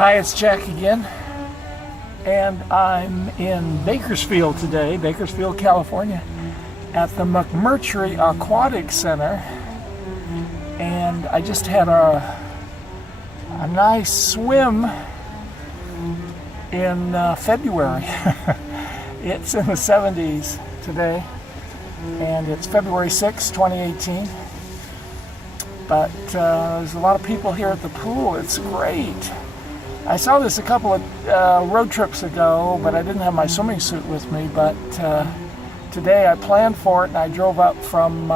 Hi, it's Jack again, and I'm in Bakersfield today, Bakersfield, California, at the McMurtry Aquatic Center, and I just had a nice swim in February. It's in the 70s today, and it's February 6, 2018. But there's a lot of people here at the pool. It's great. I saw this a couple of road trips ago, but I didn't have my swimming suit with me. But today I planned for it, and I drove up from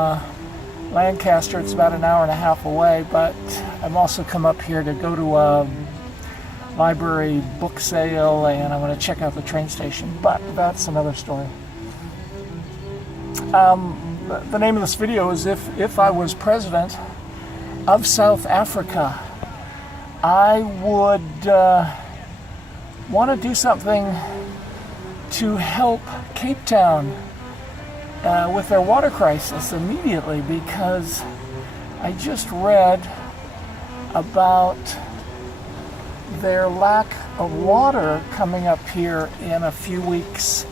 Lancaster. It's about an hour and a half away, but I've also come up here to go to a library book sale, and I want to check out the train station, but that's another story. The name of this video is If I Was President of South Africa, I would want to do something to help Cape Town with their water crisis immediately, because I just read about their lack of water coming up here in a few weeks.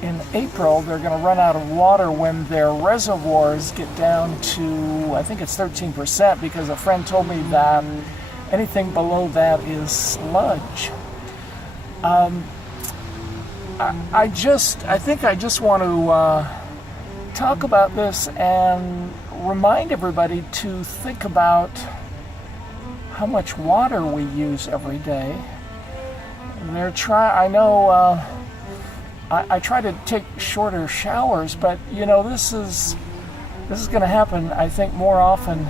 In April, they're going to run out of water when their reservoirs get down to, I think it's 13%, because a friend told me that anything below that is sludge. I think I just want to talk about this and remind everybody to think about how much water we use every day. I try to take shorter showers, but this is going to happen, I think, more often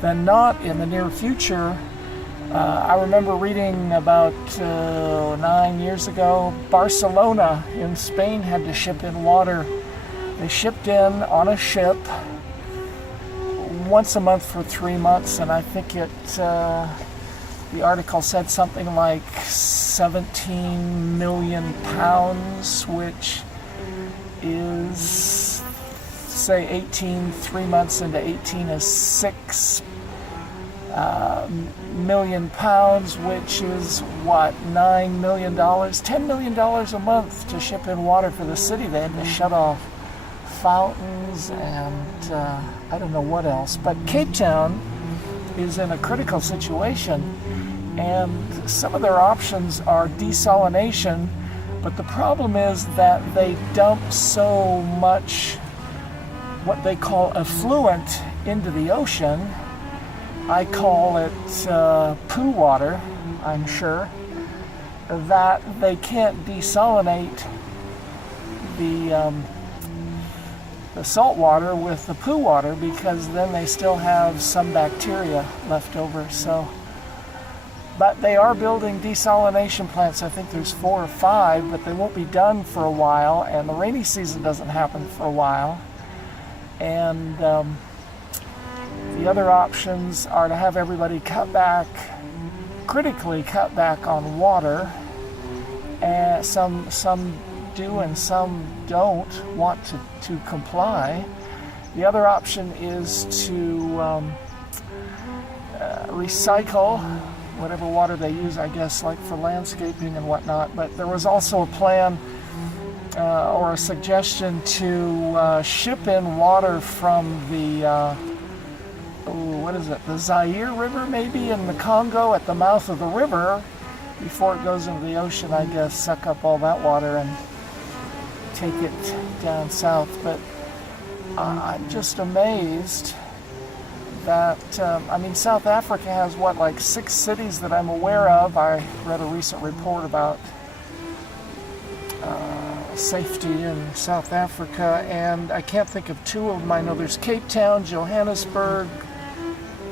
than not in the near future. I remember reading about 9 years ago, Barcelona in Spain had to ship in water. They shipped in on a ship once a month for 3 months, and I think the article said something like 17 million pounds, which is, say, 18, 3 months into 18 is 6 million pounds, which is what, $9 million, $10 million a month to ship in water for the city. They had to shut off fountains and I don't know what else. But Cape Town is in a critical situation, and some of their options are desalination, but the problem is that they dump so much what they call effluent into the ocean. I call it poo water, I'm sure, that they can't desalinate the salt water with the poo water, because then they still have some bacteria left over. But they are building desalination plants. I think there's 4 or 5, but they won't be done for a while, and the rainy season doesn't happen for a while. And the other options are to have everybody critically cut back on water, and some do and some don't want to comply. The other option is to recycle whatever water they use, I guess, like for landscaping and whatnot. But there was also a plan or a suggestion to ship in water from the the Zaire River, maybe, in the Congo, at the mouth of the river, before it goes into the ocean, I guess, suck up all that water and take it down south. But I'm just amazed that, South Africa has, like 6 cities that I'm aware of. I read a recent report about safety in South Africa, and I can't think of 2 of them. I know there's Cape Town, Johannesburg,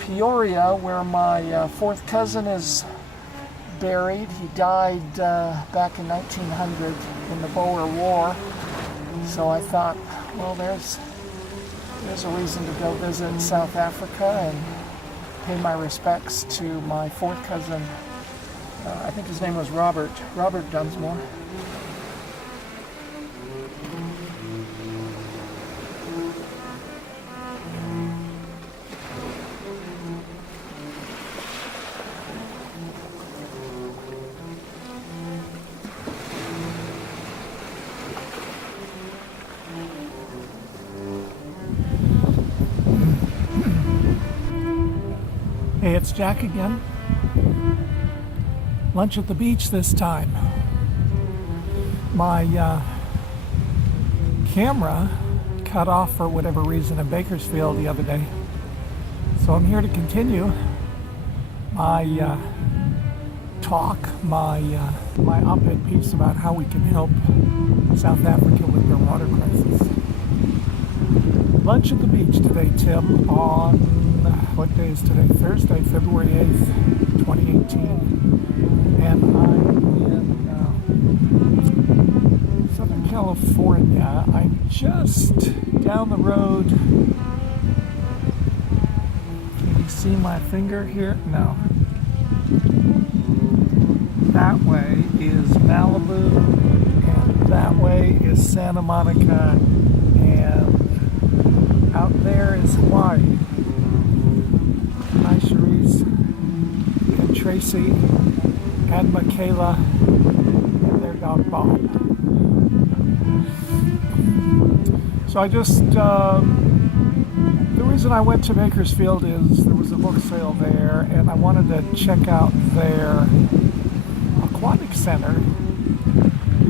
Peoria, where my 4th cousin is buried. He died back in 1900 in the Boer War. So I thought, well, there's a reason to go visit South Africa and pay my respects to my 4th cousin. I think his name was Robert Dunsmore. Hey, it's Jack again. Lunch at the beach this time. My camera cut off for whatever reason in Bakersfield the other day. So I'm here to continue my talk, my op-ed piece about how we can help South Africa with their water crisis. Lunch at the beach today, Tim, on, what day is today? Thursday, February 8th, 2018. And I'm in Southern California. I'm just down the road. Can you see my finger here? No. That way is Malibu, and that way is Santa Monica, and out there is Hawaii. Hi, Cherise, and Tracy, and Michaela, and their dog Bob. So I just, the reason I went to Bakersfield is there was a book sale there, and I wanted to check out their aquatic center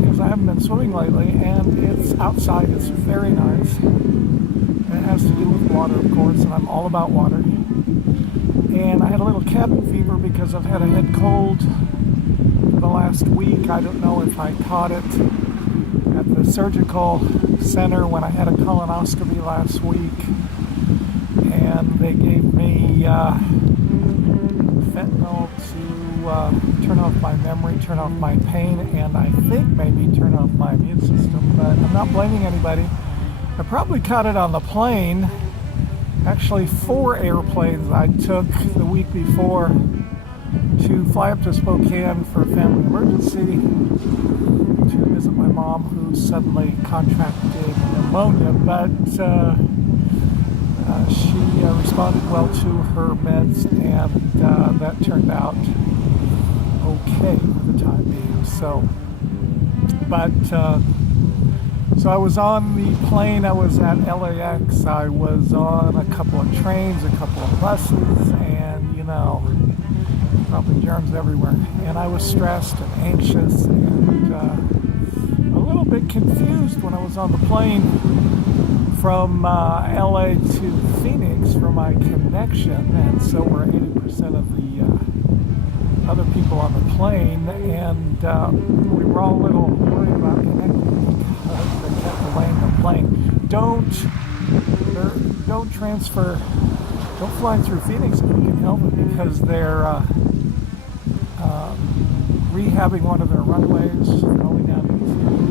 because I haven't been swimming lately, and it's outside. It's very nice. And it has to do with water, of course, and I'm all about water. And I had a little cabin fever because I've had a head cold for the last week. I don't know if I caught it at the surgical center when I had a colonoscopy last week, and they gave me fentanyl to turn off my memory, turn off my pain, and I think maybe turn off my immune system, but I'm not blaming anybody. I probably caught it on the plane. Actually, 4 airplanes I took the week before to fly up to Spokane for a family emergency to visit my mom, who suddenly contracted pneumonia, but she responded well to her meds, and that turned out okay for the time being. So I was on the plane, I was at LAX, I was on a couple of trains, a couple of buses, and probably germs everywhere. And I was stressed and anxious and a little bit confused when I was on the plane from LA to Phoenix for my connection, and so were 80% of the other people on the plane, and we were all a little worried about connecting because they kept delaying the plane. Don't fly through Phoenix if you can help it, because they're rehabbing one of their runways. They're only down to 2,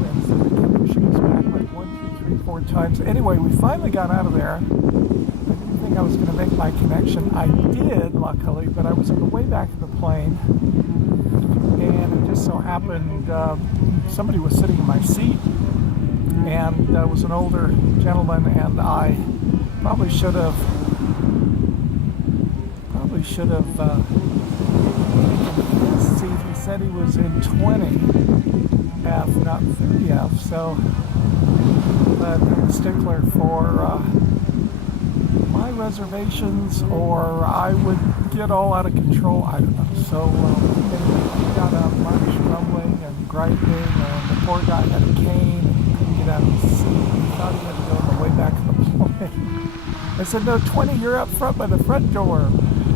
and so they kept pushing us back like 1, 2, 3, 4 times. Anyway, we finally got out of there. I didn't think I was going to make my connection. I did, luckily, but I was on the way back to the plane, and it just so happened somebody was sitting in my seat, and it was an older gentleman, and I probably should have taken his seat. He said he was in 20F, not 30F, so, but I'm a stickler for my reservations, or I would get all out of control. I don't know. So anyway, he got up, much grumbling and griping, and the poor guy had a cane and he couldn't get out of his seat. He thought he had to go on the way back to the plane. I said, no, 20, you're up front by the front door,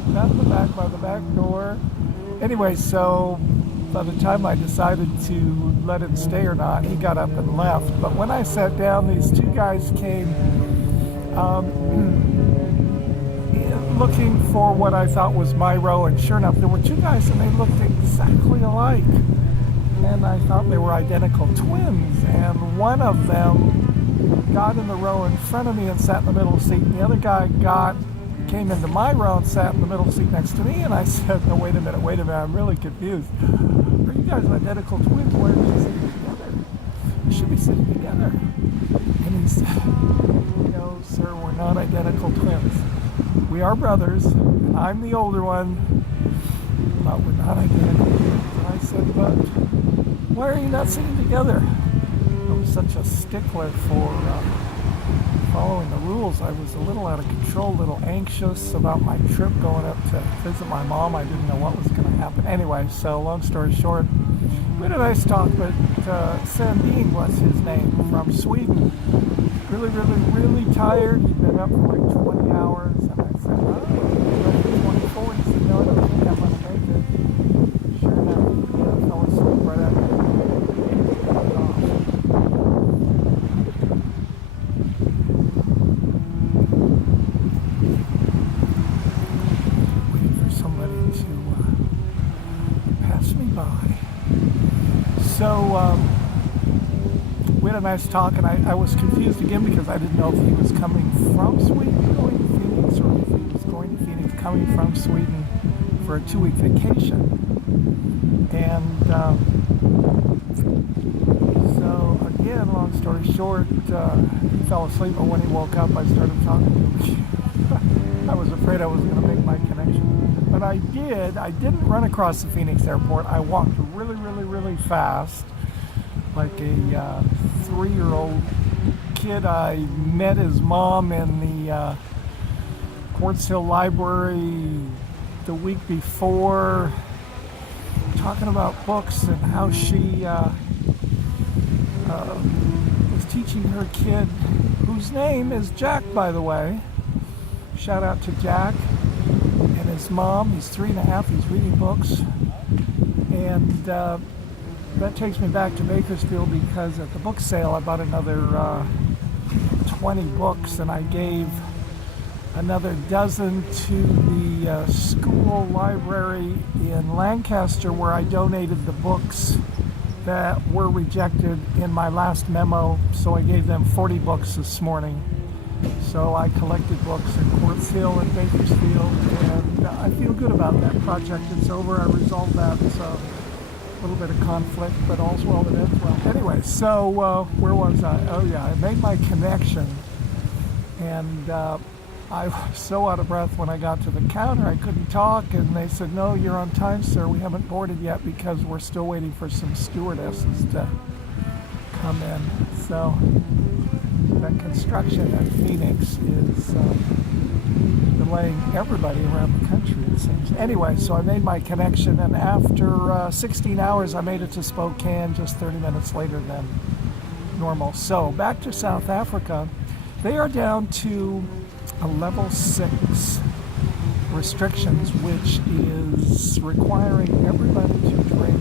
not the back by the back door. Anyway, so by the time I decided to let him stay or not, he got up and left. But when I sat down, these 2 guys came looking for what I thought was my row, and sure enough, there were 2 guys and they looked exactly alike. And I thought they were identical twins, and one of them got in the row in front of me and sat in the middle seat, and the other guy came into my row and sat in the middle seat next to me, and I said, no, wait a minute, I'm really confused. Are you guys identical twins? Why are you sitting together? You should be sitting together. And he said, no, sir, we're not identical twins. We are brothers, and I'm the older one, but we're not identical twins. And I said, but why are you not sitting together? I'm such a stickler for following the rules. I was a little out of control, a little anxious about my trip going up to visit my mom. I didn't know what was going to happen. Anyway, so long story short, we had a nice talk, but Sandin was his name, from Sweden. Really, really, really tired. He'd been up for like 20 hours, and I said, oh, you're ready for 24? He said, no, I don't think I'm going to make it. Sure enough, he fell asleep right after it off. Waiting for somebody to pass me by. So, we had a nice talk, and I was confused again because I didn't know if he was coming from Sweden going to Phoenix, or if he was going to Phoenix coming from Sweden for a 2-week vacation. And so again, long story short, he fell asleep, but when he woke up, I started talking to him. I was afraid I wasn't going to make my connection, but I did. I didn't run across the Phoenix airport. I walked really, really, really fast, like a 3-year-old kid. I met his mom in the Quartz Hill Library the week before, talking about books and how she was teaching her kid, whose name is Jack, by the way. Shout out to Jack and his mom. He's 3.5. He's reading books. And that takes me back to Bakersfield, because at the book sale I bought another 20 books, and I gave another dozen to the school library in Lancaster, where I donated the books that were rejected in my last memo. So I gave them 40 books this morning. So I collected books in Quartz Hill and Bakersfield, and I feel good about that project. It's over. I resolved that. So a little bit of conflict, but all's well that ends well. Anyway, so where was I? Oh yeah, I made my connection, and I was so out of breath when I got to the counter. I couldn't talk, and they said, no, you're on time, sir. We haven't boarded yet because we're still waiting for some stewardesses to come in. So that construction at Phoenix is delaying everybody around the country, it seems. Anyway, so I made my connection, and after 16 hours, I made it to Spokane just 30 minutes later than normal. So back to South Africa. They are down to a level 6 restrictions, which is requiring everybody to drink.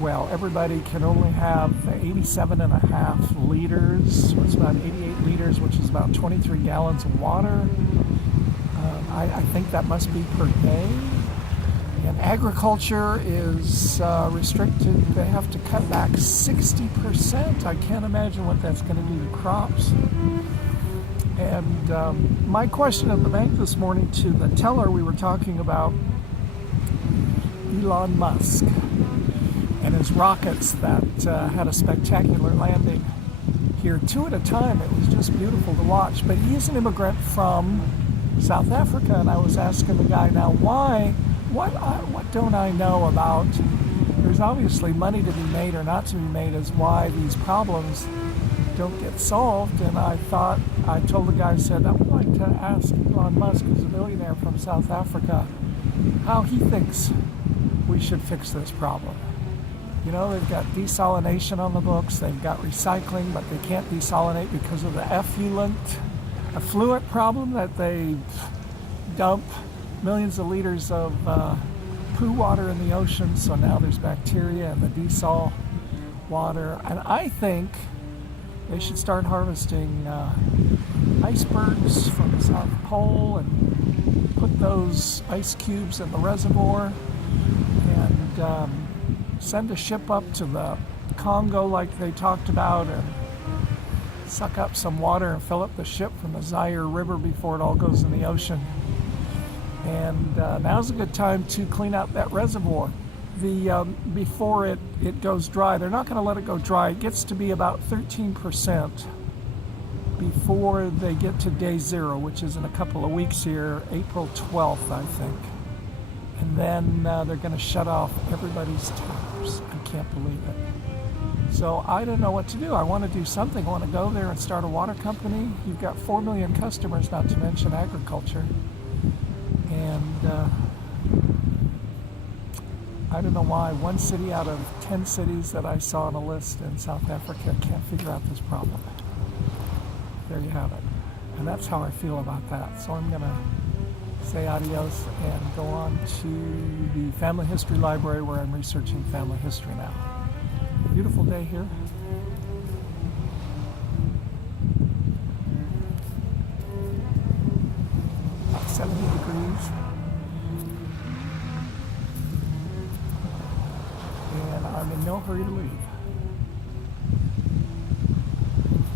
Well, everybody can only have 87.5 liters. It's about 88 liters, which is about 23 gallons of water. I think that must be per day. And agriculture is restricted. They have to cut back 60%. I can't imagine what that's going to do to crops. And my question at the bank this morning to the teller, we were talking about Elon Musk and his rockets that had a spectacular landing here, 2 at a time. It was just beautiful to watch. But he's an immigrant from South Africa, and I was asking the guy, now why, what don't I know about, there's obviously money to be made or not to be made, as why these problems don't get solved. And I told the guy, I said, I would like to ask Elon Musk, who's a billionaire from South Africa, how he thinks we should fix this problem. You know, they've got desalination on the books, they've got recycling, but they can't desalinate because of the effluent problem that they dump millions of liters of poo water in the ocean. So now there's bacteria in the desal water. And I think they should start harvesting icebergs from the South Pole and put those ice cubes in the reservoir, and send a ship up to the Congo like they talked about, and suck up some water and fill up the ship from the Zaire River before it all goes in the ocean. And now's a good time to clean out that reservoir. Before it goes dry, they're not going to let it go dry. It gets to be about 13% before they get to day 0, which is in a couple of weeks here, April 12th, I think. And then they're going to shut off everybody's tires. I can't believe it. So I don't know what to do. I want to do something. I want to go there and start a water company. You've got 4 million customers, not to mention agriculture. And I don't know why one city out of 10 cities that I saw on a list in South Africa can't figure out this problem. There you have it. And that's how I feel about that. So I'm going to say adios and go on to the Family History Library where I'm researching family history now. Beautiful day here. About 70 degrees. And I'm in no hurry to leave.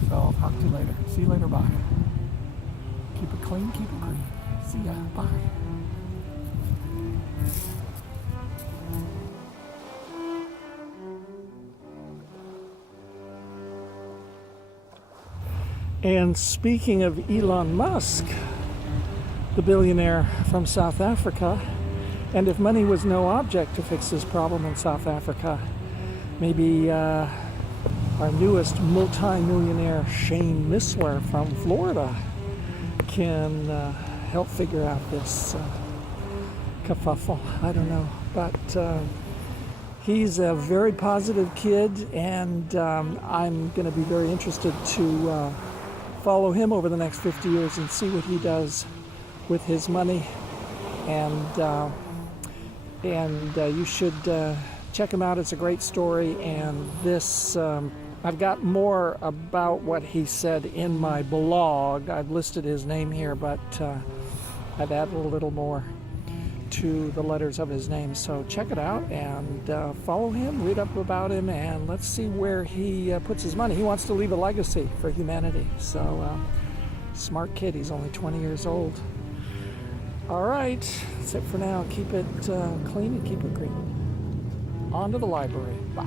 So I'll talk to you later. See you later. Bye. Keep it clean, keep it green. See ya. Bye. And speaking of Elon Musk, the billionaire from South Africa, and if money was no object to fix this problem in South Africa, maybe our newest multi-millionaire Shane Missler from Florida can help figure out this kerfuffle. I don't know, but he's a very positive kid, and I'm going to be very interested to follow him over the next 50 years and see what he does with his money. And you should check him out. It's a great story. And this, I've got more about what he said in my blog. I've listed his name here, but I've added a little more to the letters of his name. So check it out and follow him, read up about him, and let's see where he puts his money. He wants to leave a legacy for humanity. So smart kid. He's only 20 years old. All right, that's it for now. Keep it clean and keep it green. On to the library. Bye.